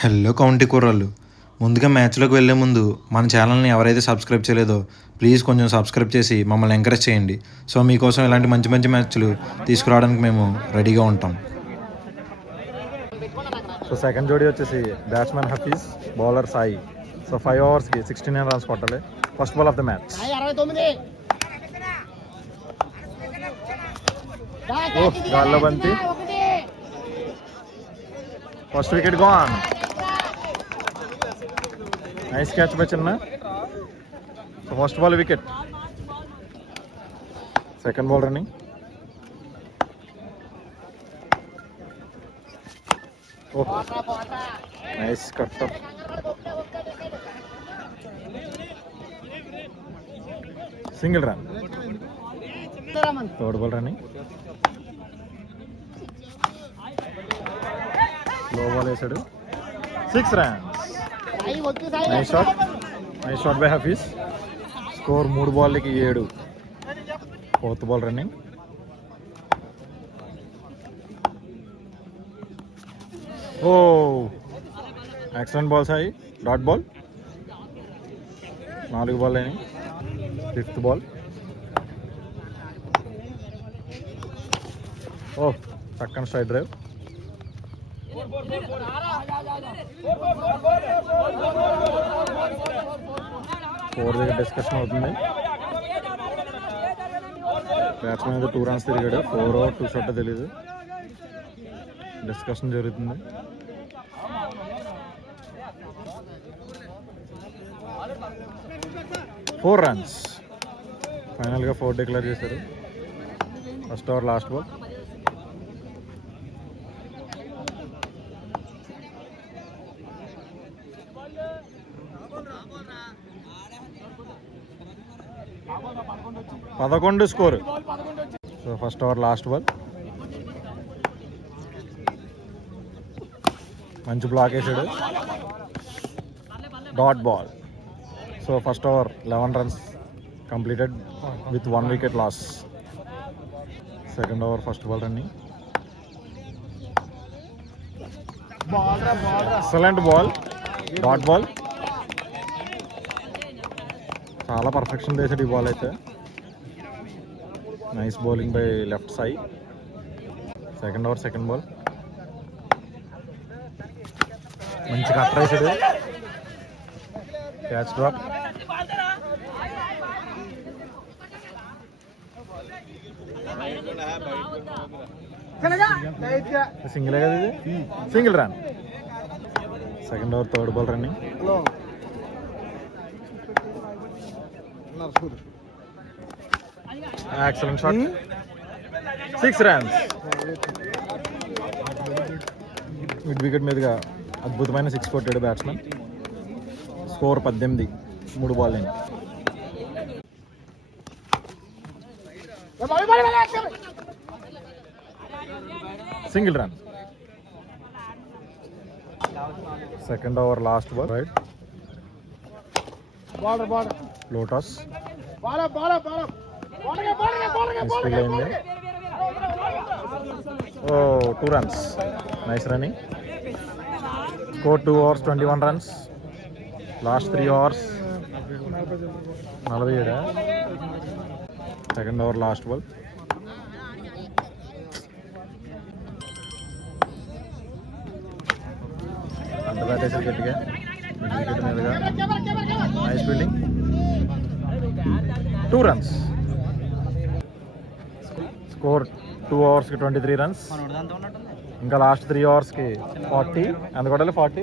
Hello county కుర్రాళ్ళు, ముందుగా మ్యాచ్లోకి వెళ్ళే ముందు మన ఛానల్ని ఎవరైతే సబ్స్క్రైబ్ చేయలేదో ప్లీజ్ కొంచెం సబ్స్క్రైబ్ చేసి మమ్మల్ని ఎంకరేజ్ చేయండి. సో మీకోసం ఇలాంటి మంచి మంచి మ్యాచ్లు తీసుకురావడానికి మేము రెడీగా ఉంటాం. సో సెకండ్ జోడీ వచ్చేసి batsmen Hafeez, bowler Sai. So 5 ఓవర్స్కి 69 రన్స్ కొట్టాలి. First ball of the match. గాల్లో బంతి, first wicket gone. Nice catch by Chinna. So first ball wicket. Second ball running. Nice cut. Single run. Third ball running. Low ball వేసాడు. 6 runs. Nice shot. Nice shot by Hafeez. Score 3 బాల్కి 7. Fourth ball running. Oh excellent ball Sai. Dot ball. 4 ball అయినాయి. Fifth ball. ఓ చక్కని straight drive. Four దగ్గర discussion అవుతుంది. Batsmen అయితే 2 runs తిరిగాడు. 4 or 2 shot తెలీదు. డిస్కషన్ జరుగుతుంది. Four runs. ఫైనల్గా 4 డిక్లేర్ చేశారు. First over last ball. పదకొండు స్కోర్. So first over last ball. మంచి బ్లాక్ వేసాడు. Dot ball. So first over 11 runs completed with 1 wicket loss. Second over first ball running. Excellent ball. Dot ball. చాలా perfection చేసాడు ఈ ball అయితే. Nice bowling by left side. Second over second ball. మంచి cut వేసాడు. Catch drop. సింగిలే కదా ఇది. Single run. Second over third ball running. Excellent shot. 6 runs. Mid wicket మీదుగా అద్భుతమైన 6 కొట్టాడు బ్యాట్స్మెన్. స్కోర్ 18. 3 బాల్ అయింది. Single run. Second over last ball. Right. Lotus. Misfield అయింది. Oh 2 runs. Nice running. Score 2 overs 21 runs. Last 3 overs 47. Second over last ball. అంత bat వేసారు గట్టిగా. Mid wicket మీదుగా nice fielding. 2 runs. Score 2 overs 23 runs. ఇంకా లాస్ట్ 3 overs 40. ఎంత కొట్టాలి? 40.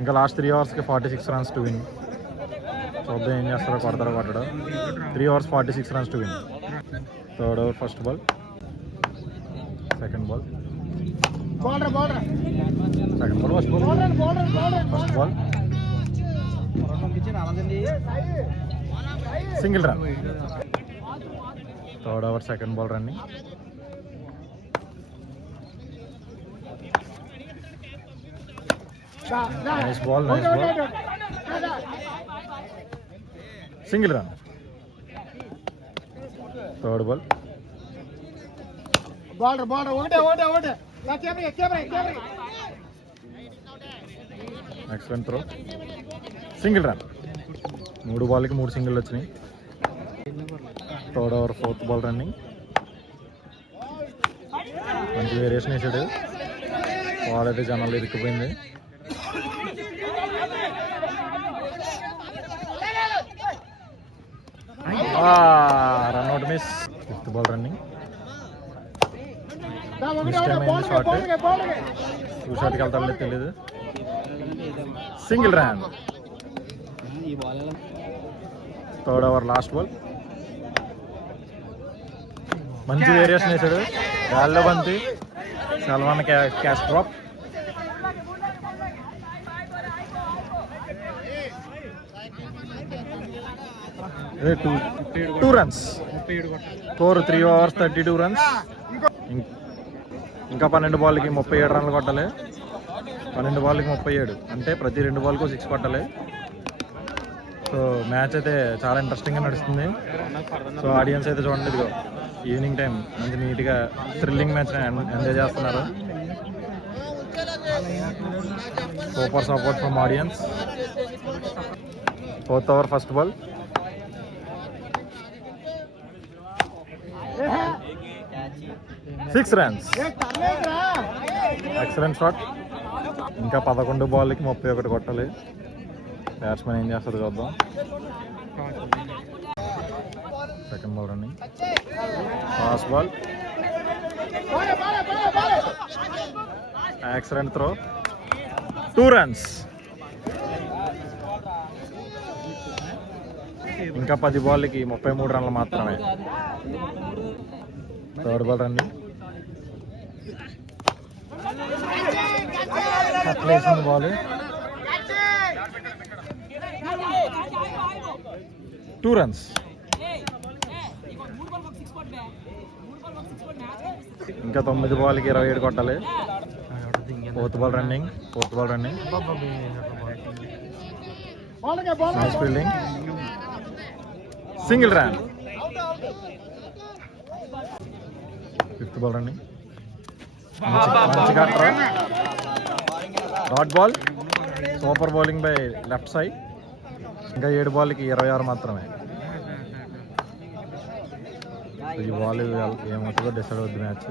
ఇంకా లాస్ట్ 3 overs 46 runs టు విన్. చూద్దాం ఏం చేస్తారో, కొడతారో కొట్టడం. 3 overs 46 runs to win. Third over first ball. Second ball. Second ball first ball. First ball single run. Third over second ball running. Nice ball. Nice ball. Single run. Third ball. Border ఒకటే excellent throw, single run. 3 బాల్కి 3 single వచ్చినాయి. Third over fourth ball running. మంచి variation వేసాడు. Ball అయితే జనాలు ఇరుక్కుపోయింది. Run out miss. Fifth ball running. Mistime అయింది. Short 2 షాట్కి వెళ్తాడో తెలియదు. Single run. Third over last ball. మంచి వేరియేషన్ వేసాడు. గాల్లో బంతి, Selvan catch drop. Two runs. Score 3 overs 32 runs. ఇంకా 12 బాల్కి 37 రన్లు కొట్టాలి. 12 బాల్కి 37 అంటే ప్రతి 2 బాల్కు 6 కొట్టాలి. సో మ్యాచ్ అయితే చాలా ఇంట్రెస్టింగ్గా నడుస్తుంది. సో ఆడియన్స్ అయితే చూడండి, ఇదిగో ఈవినింగ్ టైం మంచి నీట్గా థ్రిల్లింగ్ మ్యాచ్ ఎంజాయ్ చేస్తున్నారు. Super support from audience. Fourth over first ball. Six runs. Excellent shot. ఇంకా 11 బాల్కి 31 కొట్టాలి. బ్యాట్స్మెన్ ఏం చేస్తారు చూద్దాం. Second ball running. Fast ball. Excellent throw. 2 runs. ఇంకా 10 బాల్కి 33 రన్లు మాత్రమే. Third ball running. కట్లేసింది బాల్. 2 runs. ఇంకా 9 బాల్కి 27 కొట్టాలి. Fourth ball running. Nice fielding. Single run. Fifth ball running. మంచిగా dot ball. Super bowling by left side. ఇంకా 7 బాల్కి 26 మాత్రమే. ఈ బాల్ ఏమవుతుందో డిసైడ్ అవుద్ది match.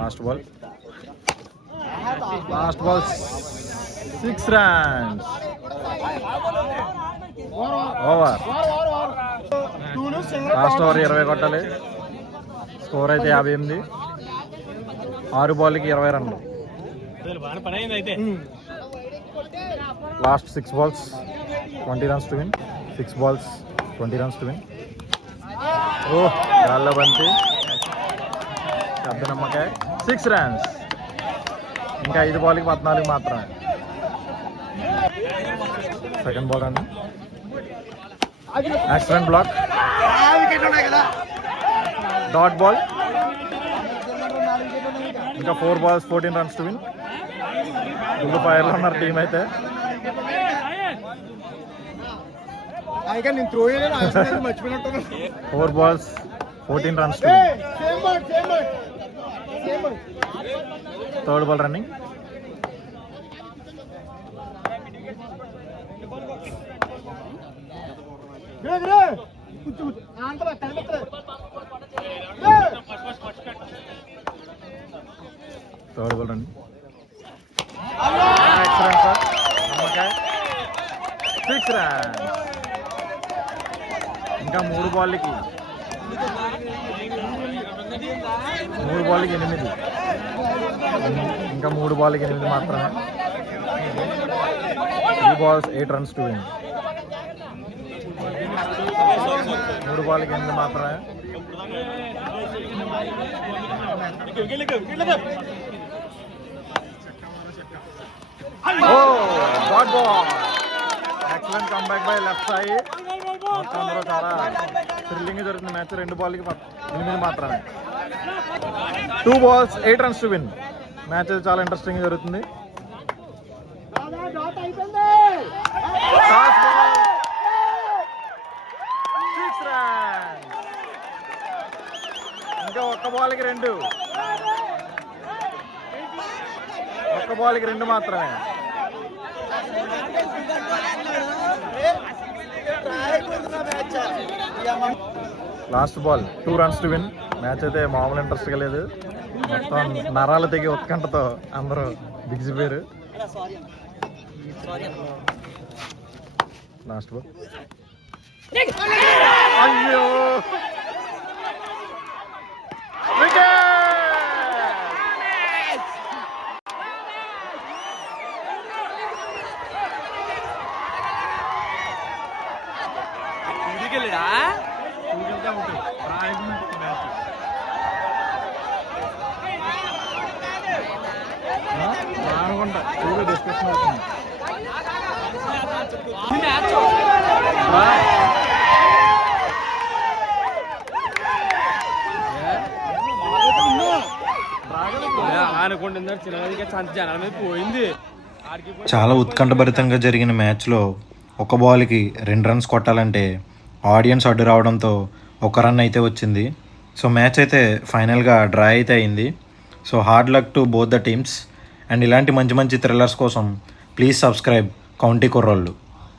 Last ball 6 runs. Over. Last over 20 కొట్టాలి. స్కోర్ అయితే 58. 6 బాల్కి 20 రన్లు. Last 6 balls 20 runs to win. 6 balls 20 runs to win. గాల్లో బంతి, పెద్ద నమ్మకాయ. 6 runs. ఇంకా 5 బాల్కి 14 మాత్రమే. Second ball run. Excellent block. Dot ball. ఇంకా 4 balls 14 runs to win. Full ఫైర్లో ఉన్నారు టీం అయితే. మర్చిపోయినట్టు. 4 balls 14 runs to win. Third ball running. Third ball running. Excellent shot. నమ్మకాయ. 6 runs. ఇంకా 3 బాల్కి 8. ఇంకా 3 బాల్కి 8 మాత్రమే. 3 balls 8 runs to win. 3 బాల్కి 8 మాత్రమే. Dot ball. Excellent comeback by left side. మొత్తం అందరూ చాలా థ్రిల్లింగ్ జరుగుతుంది మ్యాచ్. 2 బాల్కి 8 మాత్రమే. 2 balls 8 runs to win. మ్యాచ్ చాలా ఇంట్రెస్టింగ్ జరుగుతుంది. 6 runs. ఇంకా 1 బాల్కి 2. 1 ఒక్క బాల్కి 2 మాత్రమే. Last ball 2 runs to win. Match అయితే మామూలు ఇంట్రెస్ట్గా లేదు. మొత్తం నరాలు తెగి ఉత్కంఠతో అందరూ బిగిసిపోయారు. Last ball. అయ్యో అనుకుంటా డిస్కషన్ అవుతుంది. చాలా ఉత్కంఠభరితంగా జరిగిన మ్యాచ్లో ఒక బాల్కి 2 runs కొట్టాలంటే ఆడియన్స్ అడ్డు రావడంతో 1 run అయితే వచ్చింది. సో మ్యాచ్ అయితే ఫైనల్గా డ్రా అయితే అయింది. So hard luck to both the teams. And ఇలాంటి మంచి మంచి థ్రిల్లర్స్ కోసం ప్లీజ్ సబ్స్క్రైబ్ కౌంటీ కుర్రోళ్ళు.